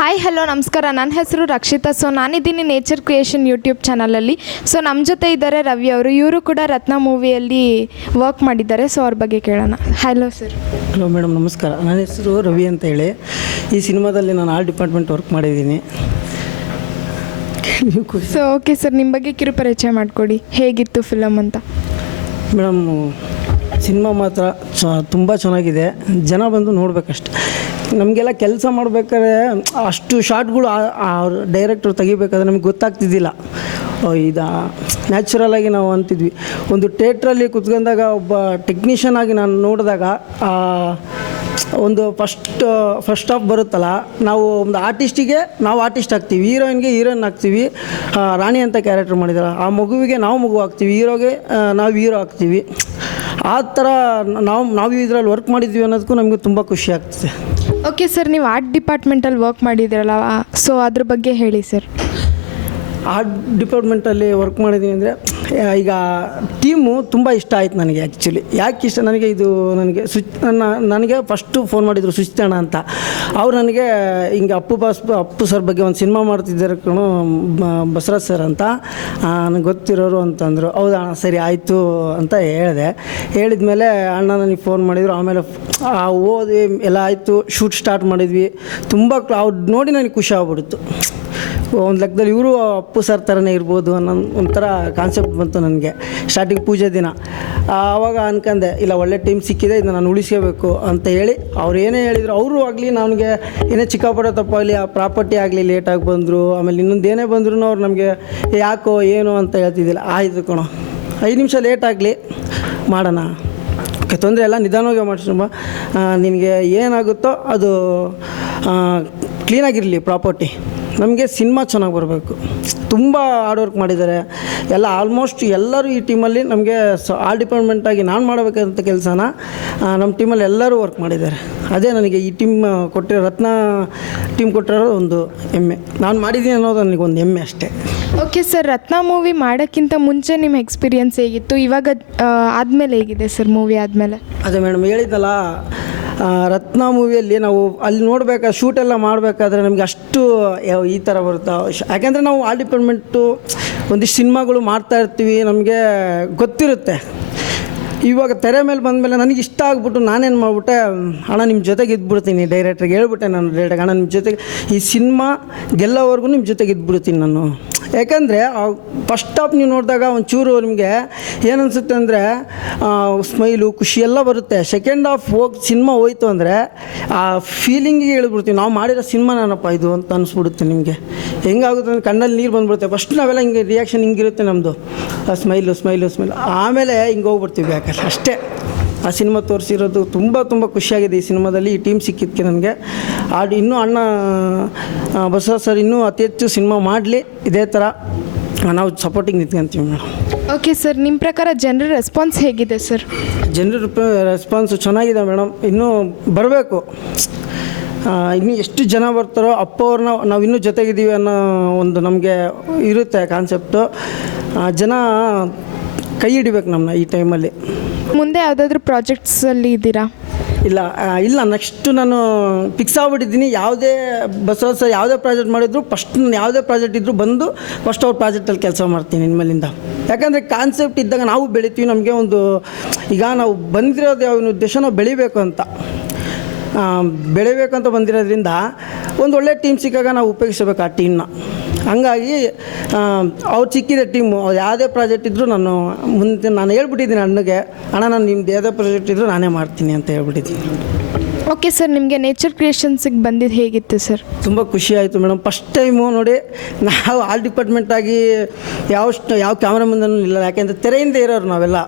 Hi hello ನಮಸ್ಕಾರ. ನನ್ನ ಹೆಸರು ರಕ್ಷಿತಾ. ಸೊ ನಾನಿದ್ದೀನಿ ನೇಚರ್ ಕ್ರಿಯೇಷನ್ ಯೂಟ್ಯೂಬ್ ಚಾನಲಲ್ಲಿ. ಸೊ ನಮ್ಮ ಜೊತೆ ಇದ್ದಾರೆ ರವಿ ಅವರು. ಇವರು ಕೂಡ ರತ್ನ ಮೂವಿಯಲ್ಲಿ ವರ್ಕ್ ಮಾಡಿದ್ದಾರೆ. ಸೊ ಅವ್ರ ಬಗ್ಗೆ ಕೇಳೋಣ. Hello sir. ಹಲೋ ಮೇಡಮ್, ನಮಸ್ಕಾರ. ನನ್ನ ಹೆಸರು ರವಿ ಅಂತ ಹೇಳಿ. ಈ ಸಿನಿಮಾದಲ್ಲಿ ನಾನು ಆಲ್ ಡಿಪಾರ್ಟ್ಮೆಂಟ್ ವರ್ಕ್ ಮಾಡಿದ್ದೀನಿ. ಸೊ ಓಕೆ ಸರ್, ನಿಮ್ಮ ಬಗ್ಗೆ ಕಿರು ಪರಿಚಯ ಮಾಡಿಕೊಡಿ, ಹೇಗಿತ್ತು ಫಿಲಮ್ ಅಂತ. ಮೇಡಮ್, ಸಿನಿಮಾ ಮಾತ್ರ ತುಂಬ ಚೆನ್ನಾಗಿದೆ. ಜನ ಬಂದು ನೋಡಬೇಕಷ್ಟೆ. ನಮಗೆಲ್ಲ ಕೆಲಸ ಮಾಡಬೇಕಾದ್ರೆ ಅಷ್ಟು ಶಾರ್ಟ್ಗಳು ಡೈರೆಕ್ಟ್ರು ತೆಗಿಬೇಕಾದ್ರೆ ನಮಗೆ ಗೊತ್ತಾಗ್ತಿದ್ದಿಲ್ಲ. ಇದು ನ್ಯಾಚುರಲಾಗಿ ನಾವು ಅಂತಿದ್ವಿ. ಒಂದು ಥಿಯೇಟ್ರಲ್ಲಿ ಕುತ್ಕೊಂಡಾಗ ಒಬ್ಬ ಟೆಕ್ನಿಷಿಯನ್ ಆಗಿ ನಾನು ನೋಡಿದಾಗ ಒಂದು ಫಸ್ಟ್ ಹಾಫ್ ಬರುತ್ತಲ್ಲ, ನಾವು ಒಂದು ಆರ್ಟಿಸ್ಟಿಗೆ ನಾವು ಆರ್ಟಿಸ್ಟ್ ಆಗ್ತೀವಿ, ಹೀರೋಯಿನ್ಗೆ ಹೀರೋಯಿನ್ ಆಗ್ತೀವಿ. ರಾಣಿ ಅಂತ ಕ್ಯಾರೆಕ್ಟರ್ ಮಾಡಿದ್ದಾರೆ, ಆ ಮಗುವಿಗೆ ನಾವು ಮಗು ಆಗ್ತೀವಿ, ಹೀರೋಗೆ ನಾವು ಹೀರೋ ಆಗ್ತೀವಿ. ಆ ಥರ ನಾವು ಇದರಲ್ಲಿ ವರ್ಕ್ ಮಾಡಿದ್ವಿ ಅನ್ನೋದಕ್ಕೂ ನಮಗೆ ತುಂಬ ಖುಷಿ ಆಗ್ತದೆ. ಓಕೆ ಸರ್, ನೀವು ಆರ್ಟ್ ಡಿಪಾರ್ಟ್ಮೆಂಟಲ್ಲಿ ವರ್ಕ್ ಮಾಡಿದ್ದೀರಲ್ಲ, ಸೊ ಅದ್ರ ಬಗ್ಗೆ ಹೇಳಿ ಸರ್. ಆರ್ಟ್ ಡಿಪಾರ್ಟ್ಮೆಂಟಲ್ಲಿ ವರ್ಕ್ ಮಾಡಿದ್ದೀನಿ ಅಂದರೆ, ಈಗ ಟೀಮು ತುಂಬ ಇಷ್ಟ ಆಯ್ತು ನನಗೆ. ಆ್ಯಕ್ಚುಲಿ ಯಾಕೆ ಇಷ್ಟ ನನಗೆ, ಇದು ನನಗೆ ಫಸ್ಟು ಫೋನ್ ಮಾಡಿದರು ಸುಚಿತಣ್ಣ ಅಂತ. ಅವ್ರು ನನಗೆ ಹಿಂಗೆ ಅಪ್ಪು ಸರ್ ಬಗ್ಗೆ ಒಂದು ಸಿನಿಮಾ ಮಾಡ್ತಿದ್ದಾರೆ ಕಣೋ, ಬಸವರಾಜ್ ಸರ್ ಅಂತ, ನನಗೆ ಗೊತ್ತಿರೋರು ಅಂತಂದರು. ಹೌದಾ, ಸರಿ ಆಯಿತು ಅಂತ ಹೇಳಿದ ಮೇಲೆ ಅಣ್ಣ ನನಗೆ ಫೋನ್ ಮಾಡಿದರು. ಆಮೇಲೆ ಓದಿ ಎಲ್ಲ ಆಯಿತು, ಶೂಟ್ ಸ್ಟಾರ್ಟ್ ಮಾಡಿದ್ವಿ. ತುಂಬ ಅವ್ರು ನೋಡಿ ನನಗೆ ಖುಷಿ ಆಗ್ಬಿಡ್ತು. ಒಂದು ಲೆಕ್ಕದಲ್ಲಿ ಇವರು ಅಪ್ಪು ಸರ್ ಥರನೇ ಇರ್ಬೋದು ಅನ್ನೋ ಒಂಥರ ಕಾನ್ಸೆಪ್ಟ್ ಬಂತು ನನಗೆ. ಸ್ಟಾರ್ಟಿಂಗ್ ಪೂಜೆ ದಿನ ಆವಾಗ ಅನ್ಕೊಂಡೆ, ಇಲ್ಲ ಒಳ್ಳೆ ಟೀಮ್ ಸಿಕ್ಕಿದೆ, ಇದನ್ನು ನಾನು ಉಳಿಸ್ಕೋಬೇಕು ಅಂತ ಹೇಳಿ ಅವ್ರು ಏನೇ ಹೇಳಿದರು, ಅವರು ಆಗಲಿ ನನಗೆ ಏನೇ ಚಿಕ್ಕಪುಟ್ಟ ತಪ್ಪಾಗಲಿ, ಆ ಪ್ರಾಪರ್ಟಿ ಆಗಲಿ ಲೇಟಾಗಿ ಬಂದರು, ಆಮೇಲೆ ಇನ್ನೊಂದು ಏನೇ ಬಂದ್ರೂ ಅವ್ರು ನಮಗೆ ಯಾಕೋ ಏನು ಅಂತ ಹೇಳ್ತಿದ್ದಿಲ್ಲ. ಆಯಿತು ಕಣೋ, 5 ನಿಮಿಷ ಲೇಟ್ ಆಗಲಿ ಮಾಡೋಣ, ಓಕೆ ತೊಂದರೆ ಇಲ್ಲ, ನಿಧಾನವಾಗಿ ಮಾಡಿಸ್ಕೊಂಬ, ನಿನಗೆ ಏನಾಗುತ್ತೋ ಅದು ಕ್ಲೀನಾಗಿರಲಿ ಪ್ರಾಪರ್ಟಿ, ನಮಗೆ ಸಿನಿಮಾ ಚೆನ್ನಾಗಿ ಬರಬೇಕು. ತುಂಬ ಹಾರ್ಡ್ ವರ್ಕ್ ಮಾಡಿದ್ದಾರೆ ಎಲ್ಲ. ಆಲ್ಮೋಸ್ಟ್ ಎಲ್ಲರೂ ಈ ಟೀಮಲ್ಲಿ ನಮಗೆ ಆಲ್ ಡಿಪಾರ್ಟ್ಮೆಂಟಾಗಿ ನಾನು ಮಾಡಬೇಕಂತ ಕೆಲಸನ ನಮ್ಮ ಟೀಮಲ್ಲಿ ಎಲ್ಲರೂ ವರ್ಕ್ ಮಾಡಿದ್ದಾರೆ. ಅದೇ ನನಗೆ ಈ ಟೀಮ್ ರತ್ನ ಟೀಮ್ ಕೊಟ್ಟಿರೋ ಒಂದು ಹೆಮ್ಮೆ. ನಾನು ಮಾಡಿದ್ದೀನಿ ಅನ್ನೋದು ನನಗೊಂದು ಹೆಮ್ಮೆ ಅಷ್ಟೇ. ಓಕೆ ಸರ್, ರತ್ನ ಮೂವಿ ಮಾಡೋಕ್ಕಿಂತ ಮುಂಚೆ ನಿಮ್ಮ ಎಕ್ಸ್ಪೀರಿಯನ್ಸ್ ಹೇಗಿತ್ತು, ಇವಾಗ ಆದಮೇಲೆ ಹೇಗಿದೆ ಸರ್ ಮೂವಿ ಆದಮೇಲೆ? ಅದೇ ಮೇಡಮ್ ಹೇಳಿದ್ದಲ್ಲ, ರತ್ನ ಮೂವಿಯಲ್ಲಿ ನಾವು ಅಲ್ಲಿ ನೋಡಬೇಕಾದ್ರೆ ಶೂಟೆಲ್ಲ ಮಾಡಬೇಕಾದ್ರೆ ನಮಗೆ ಅಷ್ಟು ಈ ಥರ ಬರುತ್ತೆ. ಯಾಕೆಂದರೆ ನಾವು ಆಲ್ ಡಿಪಾರ್ಟ್ಮೆಂಟು ಒಂದಿಷ್ಟು ಸಿನಿಮಾಗಳು ಮಾಡ್ತಾಯಿರ್ತೀವಿ, ನಮಗೆ ಗೊತ್ತಿರುತ್ತೆ. ಇವಾಗ ತೆರೆ ಮೇಲೆ ಬಂದಮೇಲೆ ನನಗೆ ಇಷ್ಟ ಆಗ್ಬಿಟ್ಟು ನಾನೇನು ಮಾಡಿಬಿಟ್ಟೆ, ಅಣ್ಣ ನಿಮ್ಮ ಜೊತೆಗೆ ಇದ್ಬಿಡ್ತೀನಿ, ಡೈರೆಕ್ಟ್ರಿಗೆ ಹೇಳ್ಬಿಟ್ಟೆ ನಾನು ಡೈರೆಕ್ಟಾಗಿ, ಅಣ್ಣ ನಿಮ್ಮ ಜೊತೆಗೆ ಈ ಸಿನಿಮಾ ಗೆಲ್ಲೋವರೆಗೂ ನಿಮ್ಮ ಜೊತೆಗೆ ಇದ್ಬಿಡ್ತೀನಿ ನಾನು. ಯಾಕಂದರೆ ಫಸ್ಟ್ ಹಾಫ್ ನೀವು ನೋಡಿದಾಗ ಒಂಚೂರು ನಿಮಗೆ ಏನನ್ಸುತ್ತೆ ಅಂದರೆ ಸ್ಮೈಲು ಖುಷಿ ಎಲ್ಲ ಬರುತ್ತೆ. ಸೆಕೆಂಡ್ ಹಾಫ್ ಸಿನಿಮಾ ಹೋಯ್ತು ಅಂದರೆ ಆ ಫೀಲಿಂಗಿಗೆ ಹೇಳ್ಬಿಡ್ತೀವಿ, ನಾವು ಮಾಡಿರೋ ಸಿನಿಮಾ ನಾನಪ್ಪ ಇದು ಅಂತ ಅನಿಸ್ಬಿಡುತ್ತೆ. ನಿಮಗೆ ಹೆಂಗಾಗುತ್ತೆ ಅಂದರೆ ಕಣ್ಣಲ್ಲಿ ನೀರು ಬಂದುಬಿಡುತ್ತೆ. ಫಸ್ಟ್ ನಾವೆಲ್ಲ ಹಿಂಗೆ ರಿಯಾಕ್ಷನ್ ಹಿಂಗಿರುತ್ತೆ ನಮ್ಮದು, ಸ್ಮೈಲು. ಆಮೇಲೆ ಹಿಂಗೆ ಹೋಗ್ಬಿಡ್ತೀವಿ ಯಾಕಂದ್ರೆ ಅಷ್ಟೇ. ಆ ಸಿನಿಮಾ ತೋರಿಸಿರೋದು ತುಂಬ ಖುಷಿಯಾಗಿದೆ ಈ ಸಿನಿಮಾದಲ್ಲಿ, ಈ ಟೀಮ್ ಸಿಕ್ಕಿದ್ದಕ್ಕೆ ನನಗೆ. ಇನ್ನೂ ಅಣ್ಣ ಬಸವರಾಜ್ ಸರ್ ಇನ್ನೂ ಅತಿ ಹೆಚ್ಚು ಸಿನಿಮಾ ಮಾಡಲಿ, ಇದೇ ಥರ ನಾವು ಸಪೋರ್ಟಿಂಗ್ ನಿಂತ್ಕೊಂತೀವಿ ಮೇಡಮ್. ಓಕೆ ಸರ್, ನಿಮ್ಮ ಪ್ರಕಾರ ಜನರ ರೆಸ್ಪಾನ್ಸ್ ಹೇಗಿದೆ ಸರ್? ಜನರ ರೆಸ್ಪಾನ್ಸು ಚೆನ್ನಾಗಿದೆ ಮೇಡಮ್. ಇನ್ನೂ ಬರಬೇಕು, ಇನ್ನೂ ಎಷ್ಟು ಜನ ಬರ್ತಾರೋ ಅಪ್ಪ ಅವ್ರನ್ನ ನಾವು ಇನ್ನೂ ಜೊತೆಗಿದ್ದೀವಿ ಅನ್ನೋ ಒಂದು ನಮಗೆ ಇರುತ್ತೆ ಕಾನ್ಸೆಪ್ಟು. ಜನ ಕೈ ಹಿಡಿಬೇಕು ನಮ್ಮನ್ನ ಈ ಟೈಮಲ್ಲಿ. ಮುಂದೆ ಯಾವುದಾದ್ರೂ ಪ್ರಾಜೆಕ್ಟ್ಸಲ್ಲಿ ಇದ್ದೀರಾ? ಇಲ್ಲ ನೆಕ್ಸ್ಟು ನಾನು ಫಿಕ್ಸ್ ಆಗ್ಬಿಟ್ಟಿದ್ದೀನಿ. ಯಾವುದೇ ಬಸವರಾಜ್ ಸರ್ ಯಾವುದೇ ಪ್ರಾಜೆಕ್ಟ್ ಮಾಡಿದ್ರು ಫಸ್ಟ್ ನಾನು ಯಾವುದೇ ಪ್ರಾಜೆಕ್ಟ್ ಇದ್ದರೂ ಬಂದು ಫಸ್ಟ್ ಅವ್ರ ಪ್ರಾಜೆಕ್ಟಲ್ಲಿ ಕೆಲಸ ಮಾಡ್ತೀನಿ ಇನ್ಮೇಲಿಂದ. ಯಾಕಂದರೆ ಕಾನ್ಸೆಪ್ಟ್ ಇದ್ದಾಗ ನಾವು ಬೆಳಿತೀವಿ. ನಮಗೆ ಒಂದು ಈಗ ನಾವು ಬಂದಿರೋದು ಯಾವ ಉದ್ದೇಶ, ನಾವು ಬೆಳಿಬೇಕು ಅಂತ ಬಂದಿರೋದ್ರಿಂದ ಒಂದು ಒಳ್ಳೆ ಟೀಮ್ ಸಿಕ್ಕಾಗ ನಾವು ಉಪಯೋಗಿಸಬೇಕು ಆ ಟೀಮ್ನ. ಹಂಗಾಗಿ ಅವ್ರು ಸಿಕ್ಕಿದೆ ಟೀಮು, ಅವ್ರು ಯಾವುದೇ ಪ್ರಾಜೆಕ್ಟ್ ಇದ್ದರೂ ನಾನು ಹೇಳ್ಬಿಟ್ಟಿದ್ದೀನಿ ಅಣ್ಣಗೆ, ಅಣ್ಣ ನಾನು ನಿಮ್ದು ಯಾವುದೇ ಪ್ರಾಜೆಕ್ಟ್ ಇದ್ದರೂ ನಾನೇ ಮಾಡ್ತೀನಿ ಅಂತ ಹೇಳ್ಬಿಟ್ಟಿದ್ದೀನಿ. ಓಕೆ ಸರ್, ನಿಮಗೆ ನೇಚರ್ ಕ್ರಿಯೇಷನ್ಸಿಗೆ ಬಂದಿದ್ದು ಹೇಗಿತ್ತು ಸರ್? ತುಂಬ ಖುಷಿ ಆಯಿತು ಮೇಡಮ್. ಫಸ್ಟ್ ಟೈಮು ನೋಡಿ, ನಾವು ಆಲ್ ಡಿಪಾರ್ಟ್ಮೆಂಟಾಗಿ ಯಾವ ಕ್ಯಾಮ್ರಾ ಮುಂದೆನೂ ಇಲ್ಲ. ಯಾಕೆಂದರೆ ತೆರೆಯಿಂದ ಇರೋರು ನಾವೆಲ್ಲ.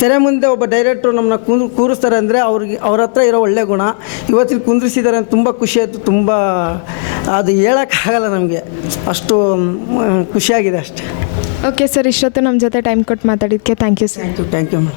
ತೆರೆ ಮುಂದೆ ಒಬ್ಬ ಡೈರೆಕ್ಟ್ರು ನಮ್ಮನ್ನ ಕೂರಿಸ್ತಾರೆ ಅಂದರೆ ಅವ್ರ ಹತ್ರ ಇರೋ ಒಳ್ಳೆ ಗುಣ ಇವತ್ತಿಗೆ ಕುಂದ್ರಿಸಿದ್ದಾರೆ ಅಂತ ತುಂಬ ಖುಷಿ ಆಯಿತು. ತುಂಬ ಅದು ಹೇಳೋಕ್ಕಾಗಲ್ಲ ನಮಗೆ, ಅಷ್ಟು ಖುಷಿಯಾಗಿದೆ ಅಷ್ಟೇ. ಓಕೆ ಸರ್, ಇಷ್ಟೊತ್ತು ನಮ್ಮ ಜೊತೆ ಟೈಮ್ ಕೊಟ್ಟು ಮಾತಾಡಿದ್ದಕ್ಕೆ thank you sir. Thank you madam.